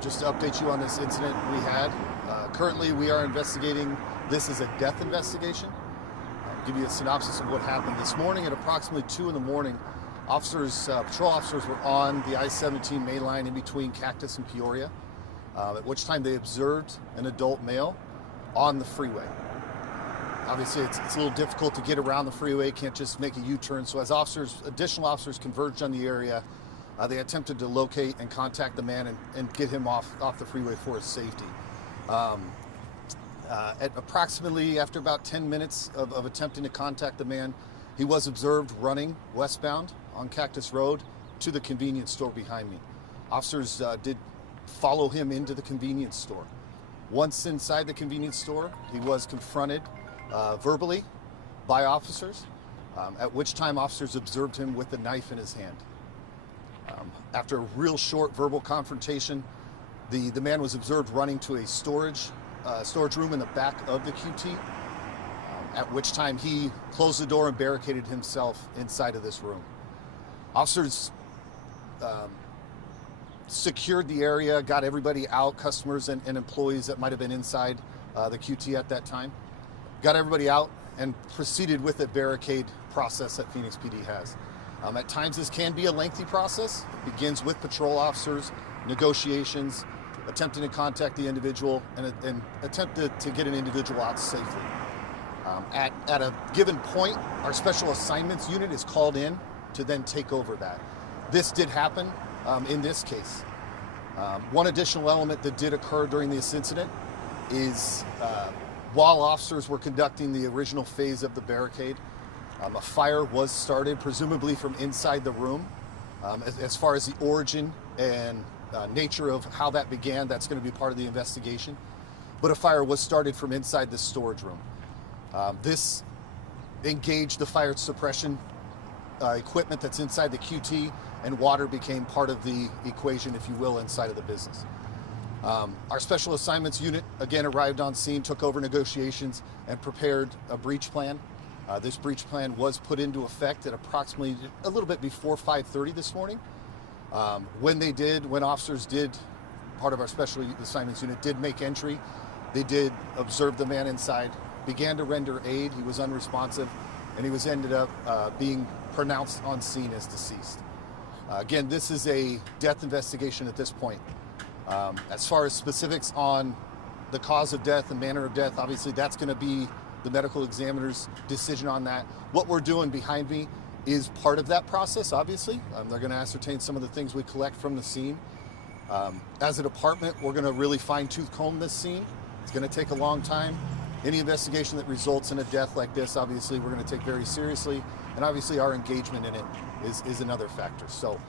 Just to update you on this incident we had. Currently, we are investigating this as a death investigation. I'll give you a synopsis of what happened. This morning at approximately 2 in the morning, patrol officers were on the I-17 main line in between Cactus and Peoria, at which time they observed an adult male on the freeway. Obviously, it's a little difficult to get around the freeway, can't just make a U-turn. So as additional officers converged on the area, they attempted to locate and contact the man and get him off the freeway for his safety. At approximately, after about 10 minutes of attempting to contact the man, he was observed running westbound on Cactus Road to the convenience store behind me. Officers did follow him into the convenience store. Once inside the convenience store, he was confronted verbally by officers, at which time officers observed him with a knife in his hand. After a real short verbal confrontation, the man was observed running to a storage room in the back of the QT, at which time he closed the door and barricaded himself inside of this room. Officers secured the area, got everybody out, customers and employees that might have been inside the QT at that time, got everybody out and proceeded with the barricade process that Phoenix PD has. At times this can be a lengthy process. It begins with patrol officers, negotiations, attempting to contact the individual and attempt to get an individual out safely. At a given point, our special assignments unit is called in to then take over that. This did happen in this case. One additional element that did occur during this incident is while officers were conducting the original phase of the barricade, a fire was started, presumably from inside the room. As far as the origin and nature of how that began, that's going to be part of the investigation. But a fire was started from inside the storage room. This engaged the fire suppression equipment that's inside the QT, and water became part of the equation, if you will, inside of the business. Our special assignments unit again arrived on scene, took over negotiations, and prepared a breach plan. This breach plan was put into effect at approximately a little bit before 5:30 this morning. When officers did, part of our special assignments unit did make entry, they did observe the man inside, began to render aid. He was unresponsive, and he was ended up being pronounced on scene as deceased. Again, this is a death investigation at this point. As far as specifics on the cause of death and manner of death, obviously that's going to be the medical examiner's decision on that. What we're doing behind me is part of that process, obviously. They're going to ascertain some of the things we collect from the scene. As a department, we're going to really fine-tooth comb this scene. It's going to take a long time. Any investigation that results in a death like this, obviously, we're going to take very seriously. And obviously, our engagement in it is another factor. So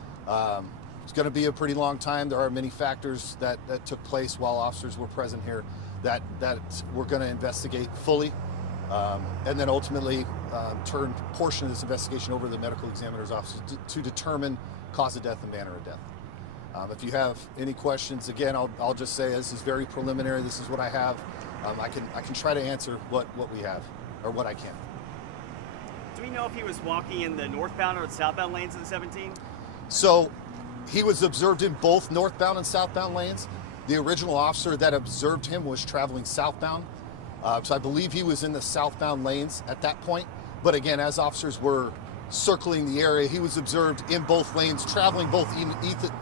it's going to be a pretty long time. There are many factors that took place while officers were present here that we're going to investigate fully. And then ultimately turn a portion of this investigation over to the medical examiner's office to determine cause of death and manner of death. If you have any questions, again, I'll just say this is very preliminary. This is what I have. I can try to answer what we have, or what I can. Do we know if he was walking in the northbound or the southbound lanes of the 17? So he was observed in both northbound and southbound lanes. The original officer that observed him was traveling southbound. So I believe he was in the southbound lanes at that point. But again, as officers were circling the area, he was observed in both lanes, traveling both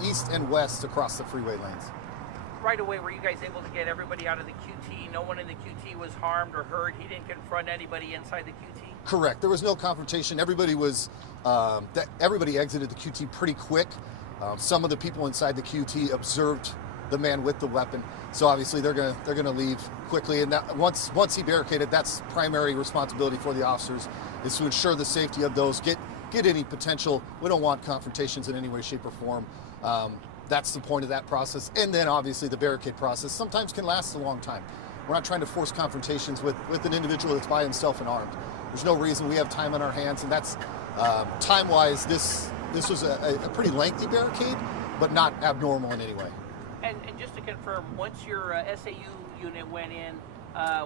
east and west across the freeway lanes. Right away, were you guys able to get everybody out of the QT? No one in the QT was harmed or hurt? He didn't confront anybody inside the QT? Correct. There was no confrontation. Everybody exited the QT pretty quick. Some of the people inside the QT observed the man with the weapon. So obviously they're gonna leave quickly, and that, once he barricaded, that's primary responsibility for the officers, is to ensure the safety of those. Get any potential. We don't want confrontations in any way, shape, or form. That's the point of that process. And then obviously the barricade process sometimes can last a long time. We're not trying to force confrontations with an individual that's by himself and armed. There's no reason. We have time on our hands, and that's time-wise. This was a pretty lengthy barricade, but not abnormal in any way. And just to confirm, once your SAU unit went in,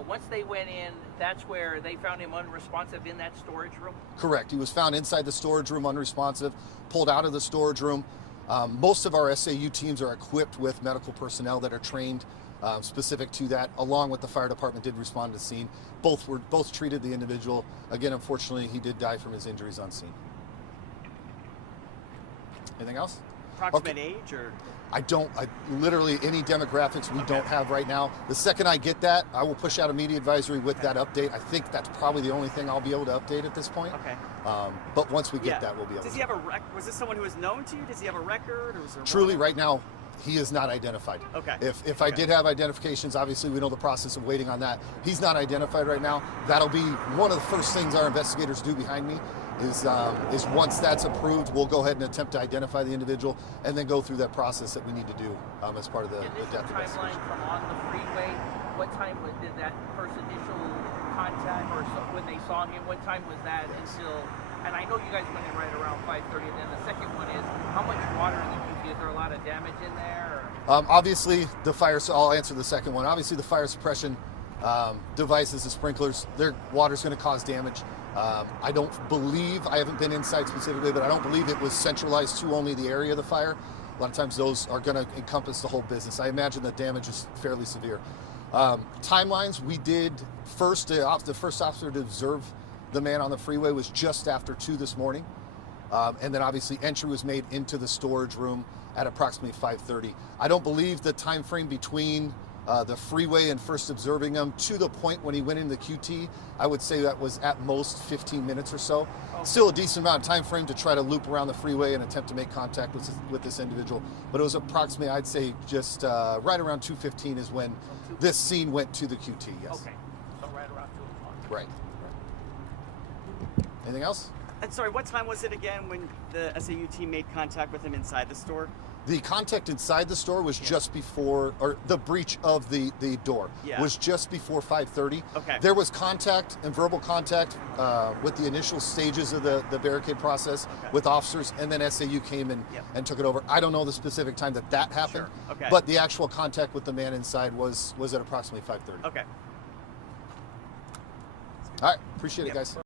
once they went in, that's where they found him unresponsive in that storage room? Correct. He was found inside the storage room unresponsive, pulled out of the storage room. Most of our SAU teams are equipped with medical personnel that are trained specific to that, along with the fire department did respond to the scene. Both treated the individual. Again, unfortunately, he did die from his injuries on scene. Anything else? Approximate age, or? Literally any demographics we don't have right now. The second I get that, I will push out a media advisory with that update. I think that's probably the only thing I'll be able to update at this point. Okay. But once we get that, we'll be able to. Does he have a was this someone who was known to you? Does he have a record? Or was there Truly, right now, he is not identified. Okay. If I did have identifications, obviously we know the process of waiting on that. He's not identified right now. That'll be one of the first things our investigators do behind me. Is once that's approved, we'll go ahead and attempt to identify the individual and then go through that process that we need to do as part of the death investigation. Timeline from on the freeway, what time did that first initial contact, or when they saw him, what time was that until, and I know you guys went in right around 5:30, and then the second one is, how much water in the QT? Is there a lot of damage in there? Obviously, I'll answer the second one. Obviously, the fire suppression devices, the sprinklers, their water's going to cause damage. I don't believe, I haven't been inside specifically, but I don't believe it was centralized to only the area of the fire. A lot of times those are going to encompass the whole business. I imagine the damage is fairly severe. Timelines, we did first, the first officer to observe the man on the freeway was just after 2 this morning. And then obviously entry was made into the storage room at approximately 5:30. I don't believe the time frame between the freeway and first observing him to the point when he went into the QT, I would say that was at most 15 minutes or so. Okay. Still a decent amount of time frame to try to loop around the freeway and attempt to make contact with this individual. But it was approximately, I'd say, just right around 2:15 is when this scene went to the QT, yes. Okay, so right around 2 o'clock. Right. Anything else? And sorry, what time was it again when the SAU team made contact with him inside the store? The contact inside the store was just before, or the breach of the door was just before 5:30. Okay. There was contact and verbal contact with the initial stages of the barricade process with officers, and then SAU came and took it over. I don't know the specific time that happened, but the actual contact with the man inside was at approximately 5:30. Okay. All right, appreciate it, guys.